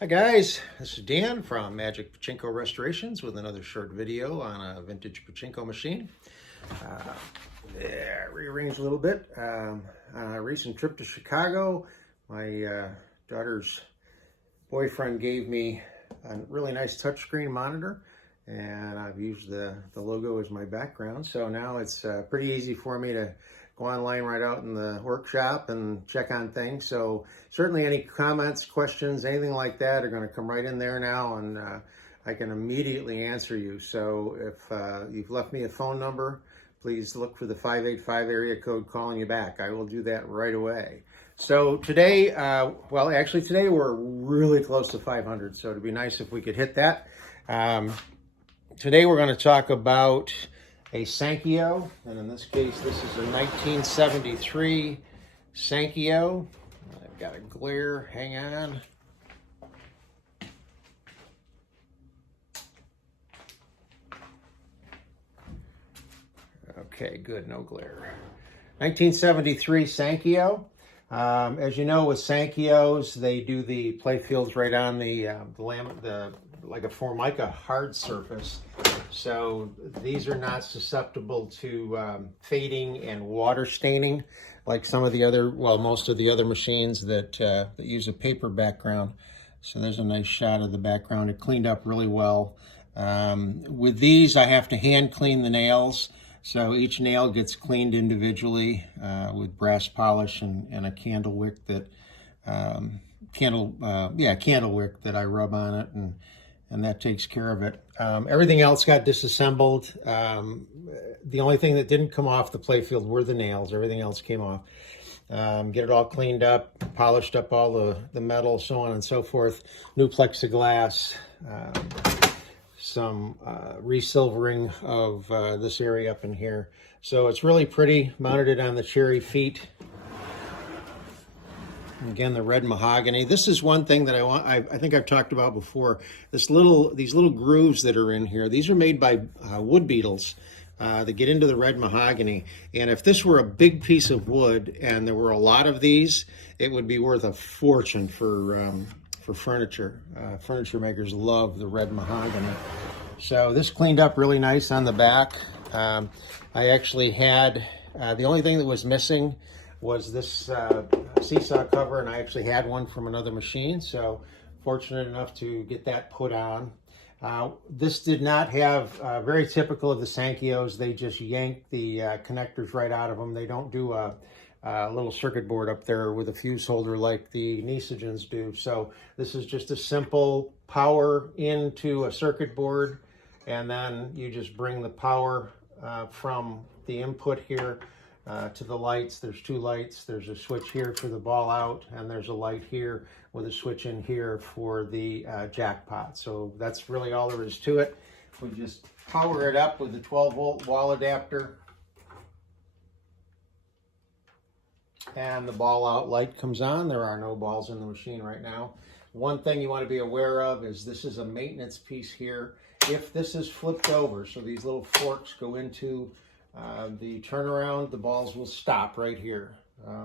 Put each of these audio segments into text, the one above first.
Hi guys, this is Dan from Magic Pachinko Restorations with another short video on a vintage pachinko machine. Rearranged a little bit. On a recent trip to Chicago, my daughter's boyfriend gave me a really nice touchscreen monitor, and I've used the logo as my background. So now it's pretty easy for me to go online right out in the workshop and check on things. So certainly any comments, questions, anything like that are going to come right in there now, and I can immediately answer you. So if you've left me a phone number, please look for the 585 area code calling you back. I will do that right away. So today, today we're really close to 500, so it'd be nice if we could hit that. Today we're going to talk about a Sankyo, and in this case, this is a 1973 Sankyo. I've got a glare, hang on. Okay, good, no glare. 1973 Sankyo. As you know, with Sankyos, they do the playfields right on the like a Formica hard surface. So these are not susceptible to fading and water staining like some of the other, most of the other machines that use a paper background. So there's a nice shot of the background. It cleaned up really well. With these, I have to hand clean the nails. So each nail gets cleaned individually with brass polish and a candle wick that candle wick that I rub on it, and that takes care of it. Everything else got disassembled. The only thing that didn't come off the playfield were the nails. Everything else came off. Get it all cleaned up, polished up all the metal, so on and so forth. New plexiglass, some resilvering of this area up in here. So it's really pretty. Mounted it on the cherry feet. Again, the red mahogany. This is one thing that I think I've talked about before. These little grooves that are in here, these are made by wood beetles that get into the red mahogany. And if this were a big piece of wood and there were a lot of these, it would be worth a fortune for furniture. Furniture makers love the red mahogany. So this cleaned up really nice on the back. I actually had, the only thing that was missing was this seesaw cover, and I actually had one from another machine, so fortunate enough to get that put on. This did not have, very typical of the Sankyos, they just yank the connectors right out of them. They don't do a little circuit board up there with a fuse holder like the Nisogens do. So this is just a simple power into a circuit board, and then you just bring the power from the input here to the lights. There's two lights. There's a switch here for the ball out, and there's a light here with a switch in here for the jackpot. So that's really all there is to it. We just power it up with the 12-volt wall adapter, and the ball out light comes on. There are no balls in the machine right now. One thing you want to be aware of is this is a maintenance piece here. If this is flipped over, so these little forks go into the turnaround, the balls will stop right here.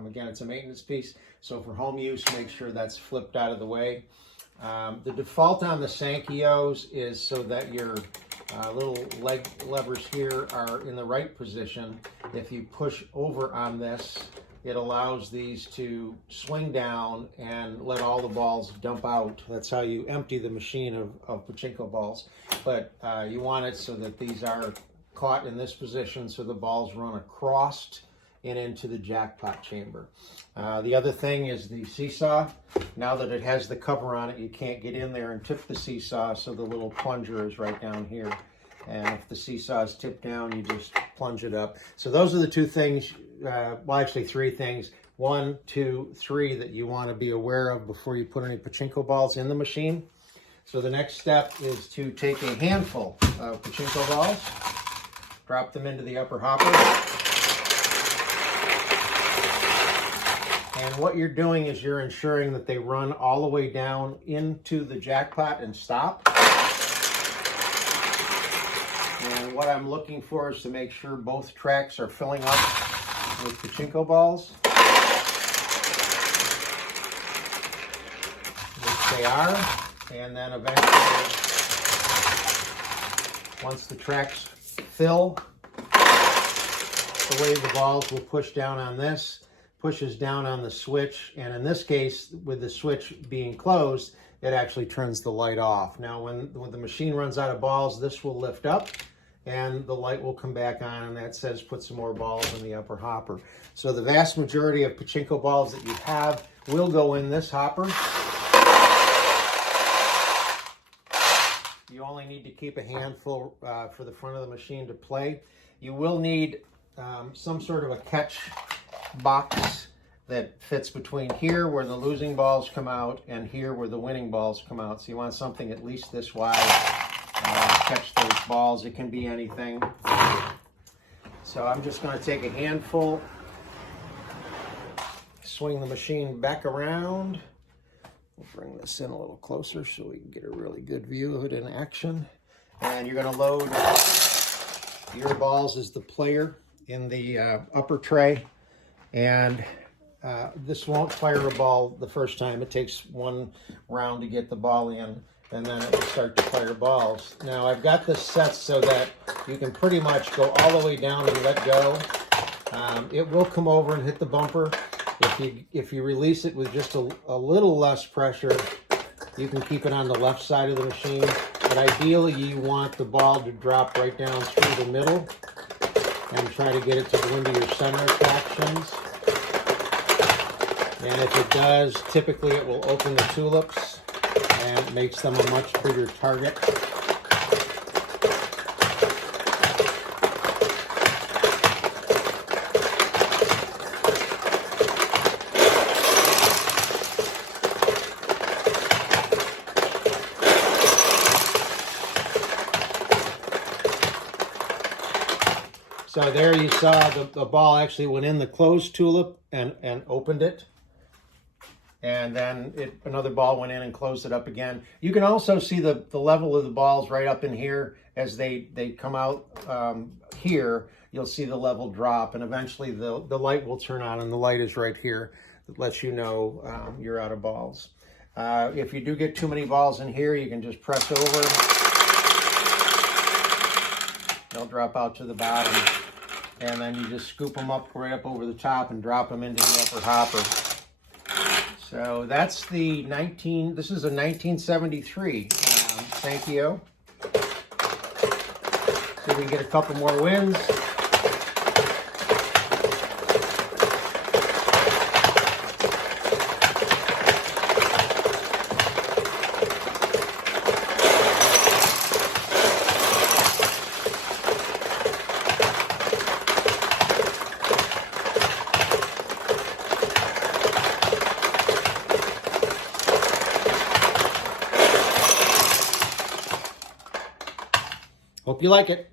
Again, it's a maintenance piece, so for home use, make sure that's flipped out of the way. The default on the Sankyos is so that your little leg levers here are in the right position. If you push over on this, it allows these to swing down and let all the balls dump out. That's how you empty the machine of pachinko balls. But you want it so that these are caught in this position so the balls run across and into the jackpot chamber. The other thing is the seesaw. Now that it has the cover on it, you can't get in there and tip the seesaw, so the little plunger is right down here. And if the seesaw is tipped down, you just plunge it up. So those are the two things, actually three things, 1, 2, 3 that you want to be aware of before you put any pachinko balls in the machine. So the next step is to take a handful of pachinko balls, drop them into the upper hopper. And what you're doing is you're ensuring that they run all the way down into the jackpot and stop. And what I'm looking for is to make sure both tracks are filling up with pachinko balls. they are. And then eventually, once the tracks fill, the way the balls will push down on this, pushes down on the switch, and in this case, with the switch being closed, it actually turns the light off. Now, when the machine runs out of balls, this will lift up, and the light will come back on, and that says put some more balls in the upper hopper. So the vast majority of pachinko balls that you have will go in this hopper. You only need to keep a handful for the front of the machine to play. You will need some sort of a catch box that fits between here where the losing balls come out and here where the winning balls come out. So you want something at least this wide to catch those balls. It can be anything. So I'm just going to take a handful, swing the machine back around. We'll bring this in a little closer so we can get a really good view of it in action. And you're going to load your balls as the player in the upper tray. And this won't fire a ball the first time. It takes one round to get the ball in, and then it will start to fire balls. Now, I've got this set so that you can pretty much go all the way down and let go. It will come over and hit the bumper. If you release it with just a little less pressure, you can keep it on the left side of the machine. But ideally, you want the ball to drop right down through the middle and try to get it to go into your center attractions. And if it does, typically it will open the tulips and it makes them a much bigger target. So there you saw the ball actually went in the closed tulip and opened it. And then another ball went in and closed it up again. You can also see the level of the balls right up in here. As they come out here, you'll see the level drop, and eventually the light will turn on, and the light is right here. That lets you know you're out of balls. If you do get too many balls in here, you can just press over. They'll drop out to the bottom, and then you just scoop them up right up over the top and drop them into the upper hopper. So that's this is a 1973 Sankyo. See if we can get a couple more wins. Hope you like it.